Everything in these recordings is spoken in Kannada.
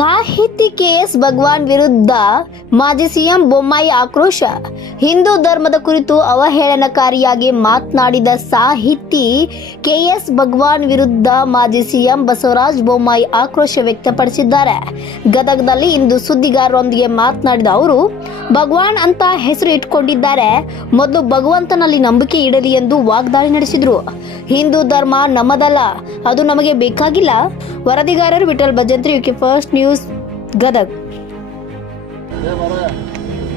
ಸಾಹಿತಿ ಕೆಎಸ್ ಭಗವಾನ್ ವಿರುದ್ಧ ಮಾಜಿ ಸಿಎಂ ಬೊಮ್ಮಾಯಿ ಆಕ್ರೋಶ. ಹಿಂದೂ ಧರ್ಮದ ಕುರಿತು ಅವಹೇಳನಕಾರಿಯಾಗಿ ಮಾತನಾಡಿದ ಸಾಹಿತಿ ಕೆಎಸ್ ಭಗವಾನ್ ವಿರುದ್ಧ ಮಾಜಿ ಸಿಎಂ ಬಸವರಾಜ ಬೊಮ್ಮಾಯಿ ಆಕ್ರೋಶ ವ್ಯಕ್ತಪಡಿಸಿದ್ದಾರೆ. ಗದಗದಲ್ಲಿ ಇಂದು ಸುದ್ದಿಗಾರರೊಂದಿಗೆ ಮಾತನಾಡಿದ ಅವರು, ಭಗವಾನ್ ಅಂತ ಹೆಸರು ಇಟ್ಕೊಂಡಿದ್ದಾರೆ, ಮೊದಲು ಭಗವಂತನಲ್ಲಿ ನಂಬಿಕೆ ಇಡಲಿ ಎಂದು ವಾಗ್ದಾಳಿ ನಡೆಸಿದ್ರು. ಹಿಂದೂ ಧರ್ಮ ನಮ್ಮದಲ್ಲ, ಅದು ನಮಗೆ ಬೇಕಾಗಿಲ್ಲ. ವರದಿಗಾರರು Vitthal Bhajantri, UK first news Gadag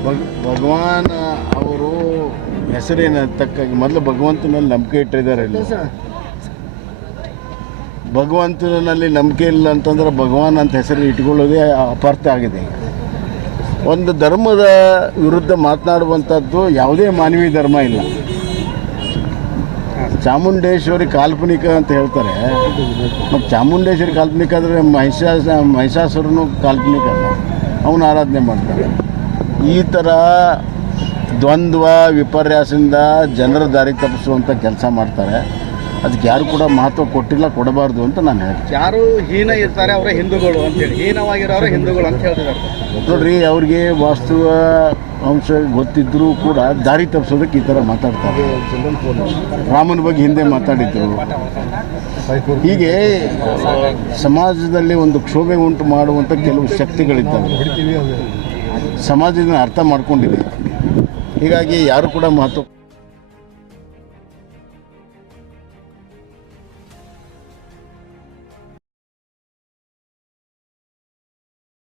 ಭಗ್ Bhagwan ಅವರು ಹೆಸರಿನ ತಕ್ಕಾಗಿ ಮೊದಲು ಭಗವಂತನಲ್ಲಿ ನಂಬಿಕೆ ಇಟ್ಟಿದ್ದಾರೆ ಇಲ್ಲಿ. ಭಗವಂತನಲ್ಲಿ ನಂಬಿಕೆ ಇಲ್ಲ ಅಂತಂದ್ರೆ ಭಗವಾನ್ ಅಂತ ಹೆಸರು ಇಟ್ಕೊಳ್ಳೋದೇ ಅಪಾರ್ಥ ಆಗಿದೆ ಒಂದು ಧರ್ಮದ ವಿರುದ್ಧ ಮಾತನಾಡುವಂಥದ್ದು ಯಾವುದೇ ಮಾನವೀಯ ಧರ್ಮ ಇಲ್ಲ. ಚಾಮುಂಡೇಶ್ವರಿ ಕಾಲ್ಪನಿಕ ಅಂತ ಹೇಳ್ತಾರೆ. ಮತ್ತು ಚಾಮುಂಡೇಶ್ವರಿ ಕಾಲ್ಪನಿಕ ಅಂದರೆ ಮಹಿಷಾಸ ಮಹಿಷಾಸುರನು ಕಾಲ್ಪನಿಕ ಅಲ್ಲ. ಅವನು ಆರಾಧನೆ ಮಾಡ್ತಾರೆ ಈ ಥರ ದ್ವಂದ್ವ, ವಿಪರ್ಯಾಸದಿಂದ ಜನರ ದಾರಿ ತಪ್ಪಿಸುವಂಥ ಕೆಲಸ ಮಾಡ್ತಾರೆ. ಅದಕ್ಕೆ ಯಾರು ಕೂಡ ಮಹತ್ವ ಕೊಟ್ಟಿಲ್ಲ ಕೊಡಬಾರ್ದು ಅಂತ ನಾನು ಹೇಳ್ತೀನಿ. ಯಾರು ಹೀನ ಇರ್ತಾರೆ ಅವರ ಹಿಂದೂಗಳು ಅಂತೇಳಿ ಹೀನವಾಗಿರೋರು ಹಿಂದೂಗಳು ಅಂತ ಹೇಳ್ತಿದ್ದಾರೆ. ನೋಡ್ರಿ ಅವ್ರಿಗೆ ವಾಸ್ತವ ಅಂಶ ಗೊತ್ತಿದ್ರೂ ಕೂಡ ದಾರಿ ತಪ್ಪಿಸೋದಕ್ಕೆ ಈ ಥರ ಮಾತಾಡ್ತಾರೆ. ರಾಮನ ಬಗ್ಗೆ ಹಿಂದೆ ಮಾತಾಡಿದ್ರು. ಹೀಗೆ ಸಮಾಜದಲ್ಲಿ ಒಂದು ಕ್ಷೋಭೆ ಉಂಟು ಮಾಡುವಂಥ ಕೆಲವು ಶಕ್ತಿಗಳಿದ್ದಾವೆ. ಸಮಾಜದ ಅರ್ಥ ಮಾಡ್ಕೊಂಡಿದೆ. ಹೀಗಾಗಿ ಯಾರು ಕೂಡ ಮಹತ್ವ